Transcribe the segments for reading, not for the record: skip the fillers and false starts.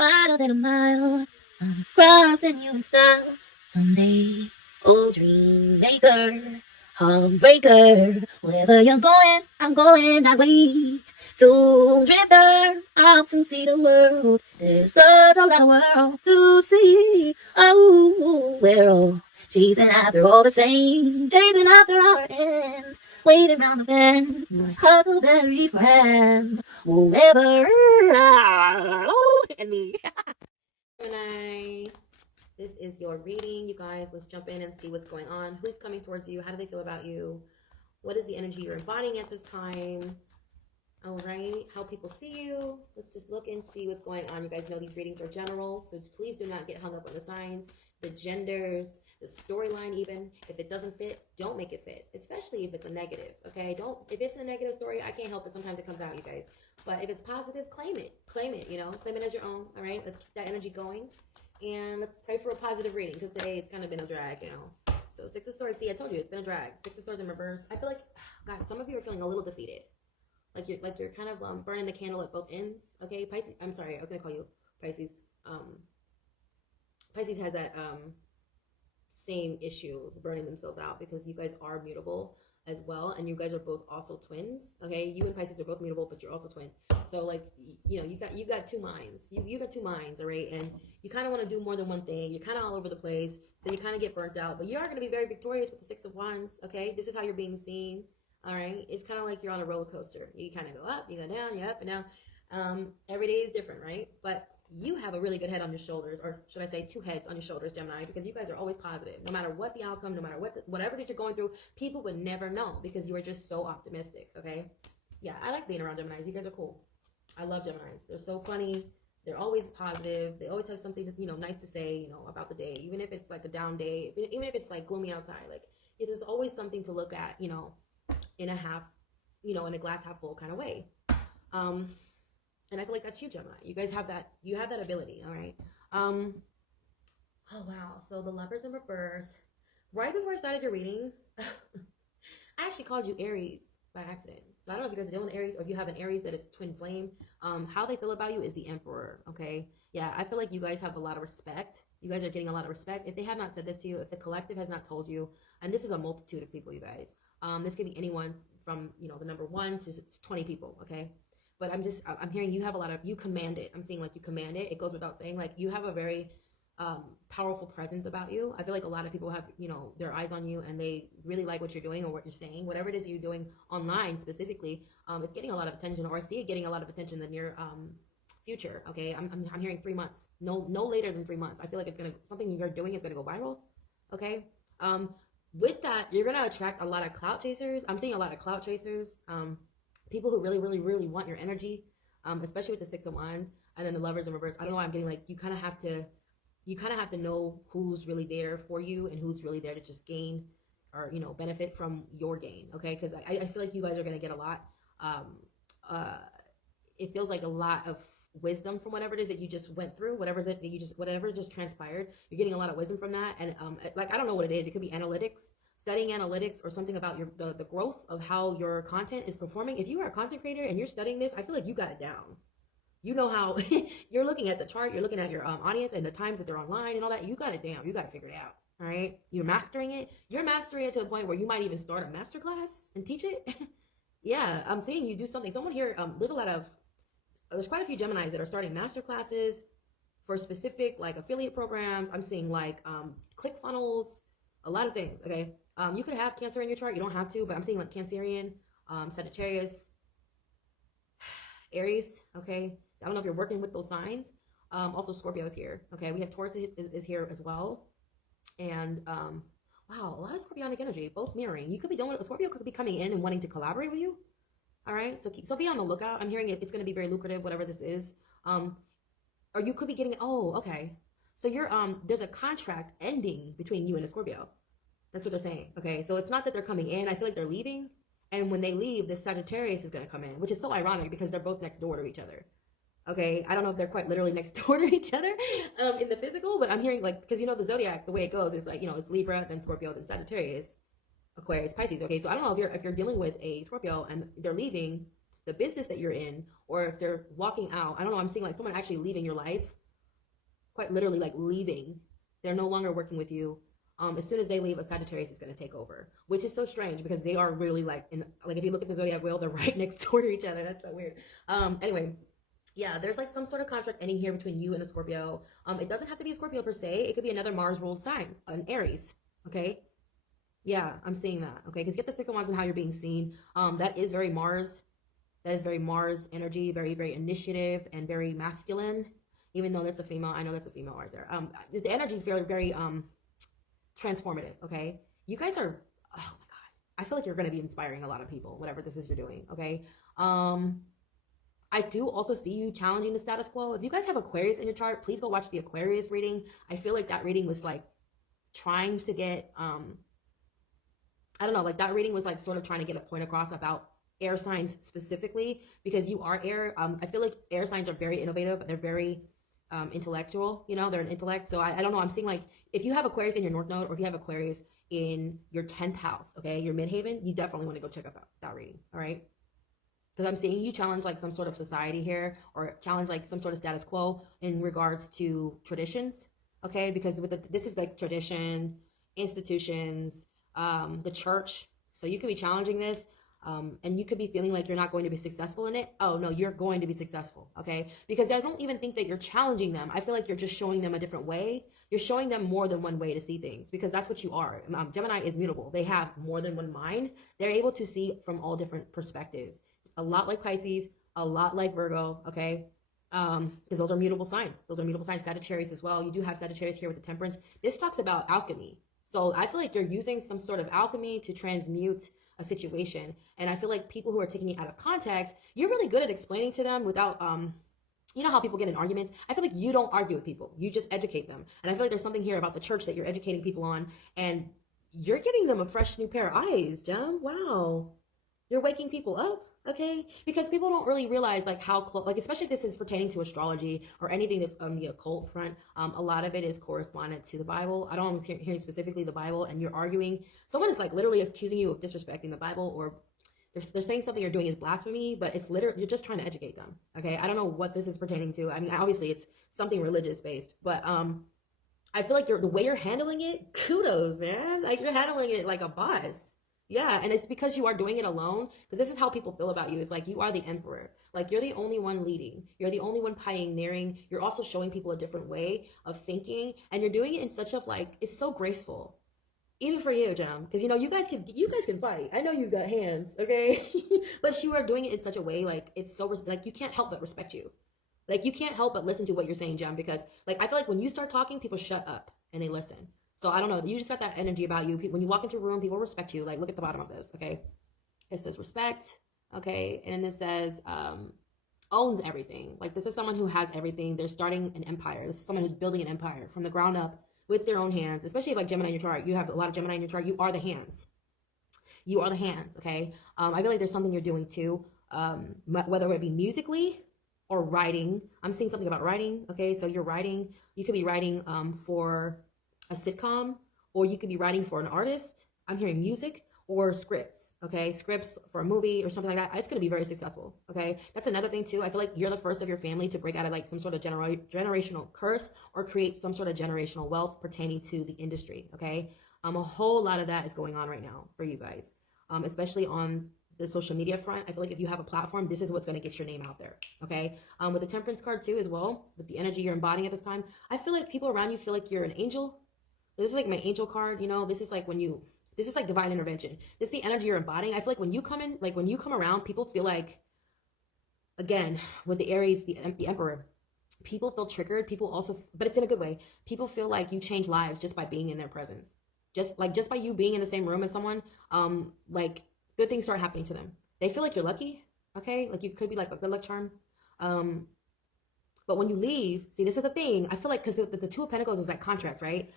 wider than a mile. I'm crossing you in style someday. Oh, dream maker, heartbreaker, wherever you're going, I'm going that way. Two drifters out to see the world. There's such a lot of world to see. Oh, we're all chasing after all the same, chasing after our ends, waiting round the bend. My huckleberry friend, whoever and me. Gemini, this is your reading, you guys. Let's jump in and see what's going on. Who's coming towards you? How do they feel about you? What is the energy you're embodying at this time? All right, how people see you. Let's just look and see what's going on. You guys know these readings are general, so please do not get hung up on the signs, the genders, the storyline. Even if it doesn't fit, don't make it fit, especially if it's a negative. Okay, don't, if it's a negative story, I can't help it, sometimes it comes out, you guys. But if it's positive, claim it, you know, claim it as your own. All right, let's keep that energy going, and let's pray for a positive reading, because today it's kind of been a drag, you know. So Six of Swords, see, I told you it's been a drag. Six of Swords in reverse. I feel like, God, some of you are feeling a little defeated. Like you're kind of burning the candle at both ends. Okay, Pisces. I'm sorry, I was gonna call you Pisces. Pisces has that same issues, burning themselves out, because you guys are mutable as well, and you guys are both also twins. Okay, you and Pisces are both mutable, but you're also twins. So like, you know, you got two minds. You got two minds, all right, and you kind of want to do more than one thing. You're kind of all over the place, so you kind of get burnt out. But you are going to be very victorious with the Six of Wands. Okay, this is how you're being seen. All right, it's kind of like you're on a roller coaster. You kind of go up, you go down, you up and down. Every day is different, right? But you have a really good head on your shoulders, or should I say two heads on your shoulders, Gemini, because you guys are always positive. No matter what the outcome, no matter whatever that you're going through, people would never know, because you are just so optimistic, okay? Yeah, I like being around Geminis. You guys are cool. I love Geminis. They're so funny. They're always positive. They always have something, you know, nice to say, you know, about the day, even if it's like a down day, even if it's like gloomy outside. Like, there's always something to look at, you know, in a half, you know, in a glass half full kind of way. And I feel like that's you, Gemini. You guys have that, you have that ability, all right? Oh, wow. So the Lovers in reverse. Right before I started your reading, I actually called you Aries by accident. So I don't know if you guys are dealing with Aries, or if you have an Aries that is twin flame. How they feel about you is the Emperor, okay? Yeah, I feel like you guys have a lot of respect. You guys are getting a lot of respect. If they have not said this to you, if the collective has not told you, and this is a multitude of people, you guys. This could be anyone from, you know, the number 1 to 20 people, okay? But I'm hearing you have a lot of, you command it. I'm seeing like you command it. It goes without saying, like you have a very powerful presence about you. I feel like a lot of people have, you know, their eyes on you, and they really like what you're doing or what you're saying. Whatever it is you're doing online specifically, it's getting a lot of attention, or I see it getting a lot of attention in the near future, okay? I'm hearing 3 months. No later than 3 months. I feel like it's gonna, something you're doing is gonna go viral, okay? With that, you're gonna attract a lot of clout chasers. I'm seeing a lot of clout chasers, people who really want your energy, especially with the Six of Wands, and then the Lovers in reverse. I don't know why I'm getting like you kind of have to know who's really there for you and who's really there to just gain or, you know, benefit from your gain, okay? Because I feel like you guys are gonna get a lot. It feels like a lot of wisdom from whatever it is that you just went through, whatever just transpired. You're getting a lot of wisdom from that, and like I don't know what it is. It could be analytics, studying analytics, or something about the growth of how your content is performing. If you are a content creator and you're studying this, I feel like you got it down. You know how you're looking at the chart, you're looking at your audience and the times that they're online and all that. You got it down. You got to figure it out. All right, you're mastering it. You're mastering it to the point where you might even start a master class and teach it. Yeah, I'm seeing you do something. Someone here, there's quite a few Geminis that are starting master classes for specific like affiliate programs. I'm seeing like ClickFunnels, a lot of things, okay? You could have Cancer in your chart. You don't have to, but I'm seeing like Cancerian, Sagittarius, Aries, okay? I don't know if you're working with those signs. Also Scorpio is here, okay? We have Taurus is here as well. And wow, a lot of Scorpionic energy, both mirroring. You could be doing, Scorpio could be coming in and wanting to collaborate with you. All right, so be on the lookout. I'm hearing it's going to be very lucrative, whatever this is. Or you could be getting, oh, okay. So you're there's a contract ending between you and a Scorpio. That's what they're saying. Okay, so it's not that they're coming in. I feel like they're leaving, and when they leave, this Sagittarius is going to come in, which is so ironic because they're both next door to each other. Okay, I don't know if they're quite literally next door to each other in the physical, but I'm hearing like, because you know the zodiac, the way it goes is like, you know, it's Libra, then Scorpio, then Sagittarius, Aquarius, Pisces. Okay, so I don't know if you're dealing with a Scorpio and they're leaving the business that you're in, or if they're walking out. I don't know. I'm seeing like someone actually leaving your life. quite literally like leaving. They're no longer working with you. As soon as they leave, a Sagittarius is going to take over, which is so strange because they are really like, if you look at the zodiac wheel, they're right next door to each other. That's so weird. Anyway, yeah, there's like some sort of contract ending here between you and a Scorpio. It doesn't have to be a Scorpio per se. It could be another Mars ruled sign, an Aries. Okay. Yeah, I'm seeing that. Okay. Because get the Six of Wands and how you're being seen. That is very Mars. That is very Mars energy, very, very initiative and very masculine. Even though that's a female, I know that's a female right there. The energy is very, very transformative. Okay. You guys are, oh my God. I feel like you're going to be inspiring a lot of people, whatever this is you're doing. Okay. I do also see you challenging the status quo. If you guys have Aquarius in your chart, please go watch the Aquarius reading. I feel like that reading was like trying to get, I don't know, like that reading was like sort of trying to get a point across about air signs specifically, because you are air. I feel like air signs are very innovative. They're very intellectual, you know, they're an intellect. So I don't know. I'm seeing like if you have Aquarius in your North Node or if you have Aquarius in your 10th house, okay, your midhaven, you definitely want to go check out that reading. All right. Because I'm seeing you challenge like some sort of society here, or challenge like some sort of status quo in regards to traditions, okay? Because with this is like tradition, institutions, the church. So you could be challenging this, and you could be feeling like you're not going to be successful in it. Oh no, you're going to be successful, okay? Because I don't even think that you're challenging them. I feel like you're just showing them a different way. You're showing them more than one way to see things, because that's what you are. Gemini is mutable. They have more than one mind. They're able to see from all different perspectives. A lot like Pisces, a lot like Virgo, okay? Because those are mutable signs. Those are mutable signs. Sagittarius as well. You do have Sagittarius here with the Temperance. This talks about alchemy. So I feel like you're using some sort of alchemy to transmute a situation. And I feel like people who are taking it out of context, you're really good at explaining to them without, you know how people get in arguments? I feel like you don't argue with people. You just educate them. And I feel like there's something here about the church that you're educating people on. And you're giving them a fresh new pair of eyes, Gem. Wow. You're waking people up. Okay, because people don't really realize like how close, like especially if this is pertaining to astrology or anything that's on the occult front. A lot of it is correspondent to the Bible. I don't know, hearing specifically the Bible, and you're arguing. Someone is like literally accusing you of disrespecting the Bible, or they're saying something you're doing is blasphemy, but it's literally you're just trying to educate them. Okay, I don't know what this is pertaining to. I mean, obviously it's something religious based, but I feel like the way you're handling it, kudos, man. Like you're handling it like a boss. Yeah, and it's because you are doing it alone, because this is how people feel about you. It's like you are the emperor. Like you're the only one leading. You're the only one pioneering. You're also showing people a different way of thinking, and you're doing it in such a like, it's so graceful. Even for you, Gem, because you know you guys can fight. I know you got hands, okay? But you are doing it in such a way like it's so like you can't help but respect you. Like you can't help but listen to what you're saying, Gem, because like I feel like when you start talking, people shut up and they listen. So I don't know. You just got that energy about you. When you walk into a room, people respect you. Like, look at the bottom of this, okay? It says respect, okay? And it says owns everything. Like, this is someone who has everything. They're starting an empire. This is someone who's building an empire from the ground up with their own hands. Especially if, like, Gemini in your chart. You have a lot of Gemini in your chart. You are the hands. You are the hands, okay? I feel like there's something you're doing, too. Whether it be musically or writing. I'm seeing something about writing, okay? So you're writing. You could be writing for a sitcom, or you could be writing for an artist. I'm hearing music or scripts, okay? Scripts for a movie or something like that. It's going to be very successful, okay? That's another thing too. I feel like you're the first of your family to break out of like some sort of generational curse or create some sort of generational wealth pertaining to the industry, okay? A whole lot of that is going on right now for you guys, especially on the social media front. I feel like if you have a platform, this is what's going to get your name out there, okay? With the Temperance card too as well, with the energy you're embodying at this time, I feel like people around you feel like you're an angel. This is like my angel card, you know, this is like this is like divine intervention. This is the energy you're embodying. I feel like when you come in, like when you come around, people feel like, again, with the Aries, the emperor, people feel triggered. People also, but it's in a good way. People feel like you change lives just by being in their presence. Just by you being in the same room as someone, like good things start happening to them. They feel like you're lucky, okay? Like you could be like a good luck charm. But when you leave, see, this is the thing. I feel like, because the Two of Pentacles is like contracts, right?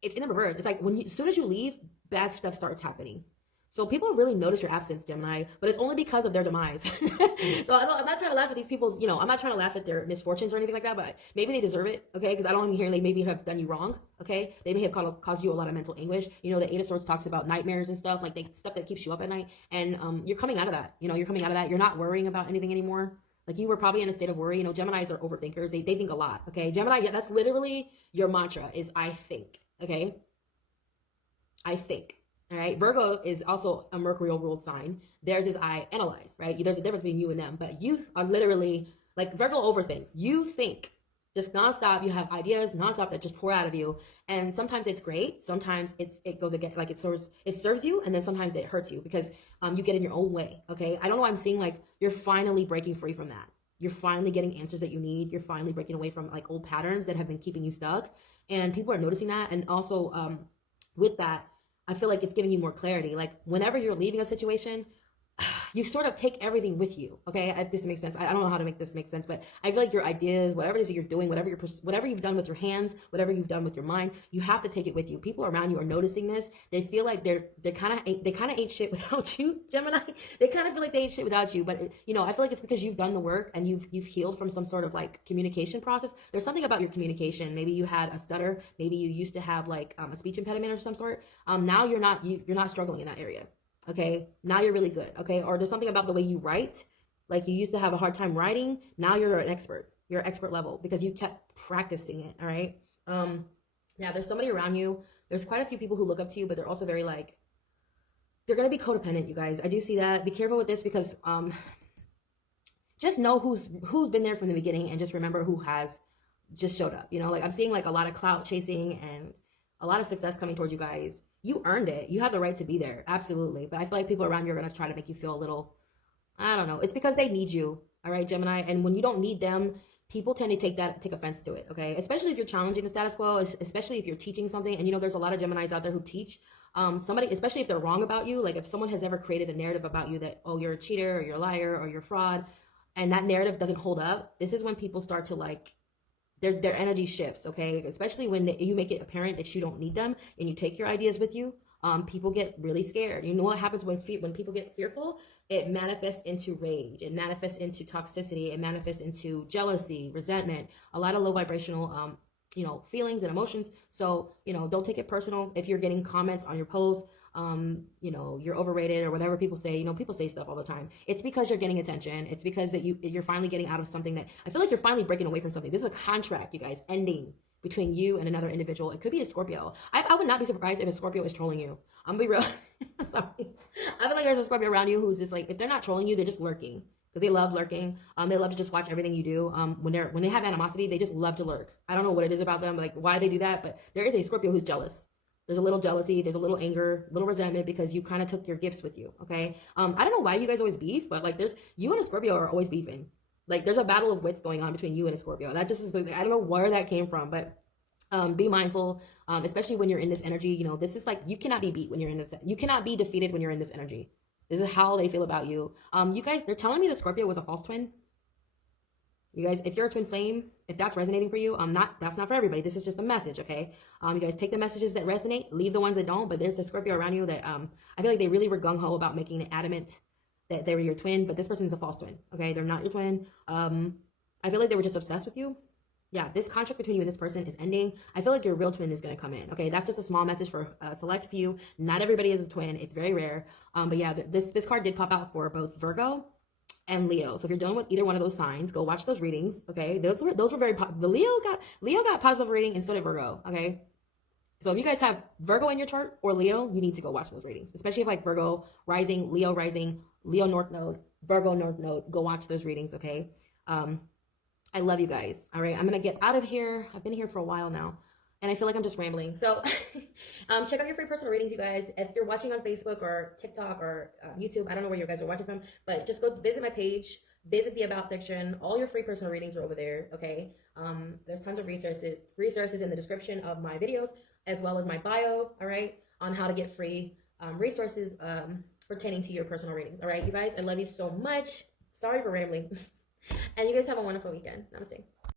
It's in the reverse. It's like as soon as you leave, bad stuff starts happening. So people really notice your absence, Gemini, but it's only because of their demise. So I'm not trying to laugh at these people's, you know, I'm not trying to laugh at their misfortunes or anything like that, but maybe they deserve it, okay? Because I don't even hear they maybe have done you wrong, okay? They may have caused you a lot of mental anguish. You know, the Eight of Swords talks about nightmares and stuff, like stuff that keeps you up at night. And you're coming out of that. You know, you're coming out of that. You're not worrying about anything anymore. Like you were probably in a state of worry. You know, Geminis are overthinkers. They think a lot. Okay. Gemini, yeah, that's literally your mantra is I think. Okay. I think. All right. Virgo is also a Mercurial ruled sign. Theirs is I analyze, right? There's a difference between you and them, but you are literally like Virgo overthinks. You think just nonstop. You have ideas nonstop that just pour out of you. And sometimes it's great. Sometimes it goes against, like it serves you. And then sometimes it hurts you because you get in your own way. Okay. I don't know why I'm seeing like you're finally breaking free from that. You're finally getting answers that you need. You're finally breaking away from like old patterns that have been keeping you stuck. And people are noticing that. And also with that, I feel like it's giving you more clarity. Like whenever you're leaving a situation, you sort of take everything with you. Okay, if this makes sense. I don't know how to make this make sense, but I feel like your ideas, whatever it is that you're doing, whatever you've done with your hands, whatever you've done with your mind, you have to take it with you. People around you are noticing this. They feel like they kind of ain't shit without you, Gemini. They kind of feel like they ain't shit without you, but you know, I feel like it's because you've done the work and you've healed from some sort of like communication process. There's something about your communication. Maybe you had a stutter. Maybe you used to have like a speech impediment or some sort. Now you're not struggling in that area. Okay, now you're really good. Okay, or there's something about the way you write, like you used to have a hard time writing. Now you're an expert. You're expert level because you kept practicing it. All right. Yeah, there's somebody around you. There's quite a few people who look up to you, but they're also very like, they're gonna be codependent. You guys, I do see that. Be careful with this because just know who's been there from the beginning and just remember who has just showed up. You know, like I'm seeing like a lot of clout chasing and a lot of success coming towards you guys. You earned it. You have the right to be there. Absolutely. But I feel like people around you are going to try to make you feel a little, I don't know. It's because they need you. All right, Gemini. And when you don't need them, people tend to take offense to it. Okay. Especially if you're challenging the status quo, especially if you're teaching something. And you know, there's a lot of Geminis out there who teach somebody, especially if they're wrong about you. Like if someone has ever created a narrative about you that, oh, you're a cheater or you're a liar or you're a fraud, and that narrative doesn't hold up. This is when people start to like, their energy shifts, okay? Especially when you make it apparent that you don't need them and you take your ideas with you. People get really scared. You know what happens when people get fearful? It manifests into rage. It manifests into toxicity. It manifests into jealousy, resentment, a lot of low vibrational, you know, feelings and emotions. So, you know, don't take it personal. If you're getting comments on your posts, you know, you're overrated or whatever people say. You know, people say stuff all the time. It's because you're getting attention. It's because that you're finally getting out of something that I feel like you're finally breaking away from something. This is a contract, you guys, ending between you and another individual. It could be a Scorpio. I would not be surprised if a Scorpio is trolling you. I'm gonna be real. I'm sorry. I feel like there's a Scorpio around you who's just like, if they're not trolling you, they're just lurking. Because they love lurking. They love to just watch everything you do. When they have animosity, they just love to lurk. I don't know what it is about them, like why they do that, but there is a Scorpio who's jealous. There's a little jealousy, there's a little anger, a little resentment because you kind of took your gifts with you, okay? I don't know why you guys always beef, but like you and a Scorpio are always beefing. Like there's a battle of wits going on between you and a Scorpio. That just is, I don't know where that came from, but be mindful, especially when you're in this energy. You know, this is like, you cannot be beat when you're in this, you cannot be defeated when you're in this energy. This is how they feel about you. You guys, they're telling me the Scorpio was a false twin. You guys, if you're a twin flame, if that's resonating for you, that's not for everybody. This is just a message, okay? You guys take the messages that resonate, leave the ones that don't, but there's a Scorpio around you that I feel like they really were gung-ho about making it adamant that they were your twin, but this person is a false twin, okay? They're not your twin. I feel like they were just obsessed with you. Yeah, this contract between you and this person is ending. I feel like your real twin is going to come in, okay? That's just a small message for a select few. Not everybody is a twin. It's very rare. But yeah, this card did pop out for both Virgo and Leo. So if you're dealing with either one of those signs, go watch those readings, okay? Those were very the Leo got positive reading, and so did Virgo, okay? So if you guys have Virgo in your chart or Leo, you need to go watch those readings, especially if like Virgo rising, Leo North Node, Virgo North Node. Go watch those readings, okay? I love you guys. All right, I'm gonna get out of here. I've been here for a while now, and I feel like I'm just rambling. So check out your free personal readings, you guys. If you're watching on Facebook or TikTok or YouTube, I don't know where you guys are watching from, but just go visit my page, visit the About section. All your free personal readings are over there, okay? There's tons of resources in the description of my videos, as well as my bio, all right, on how to get free resources pertaining to your personal readings, all right, you guys? I love you so much. Sorry for rambling. And you guys have a wonderful weekend. Namaste.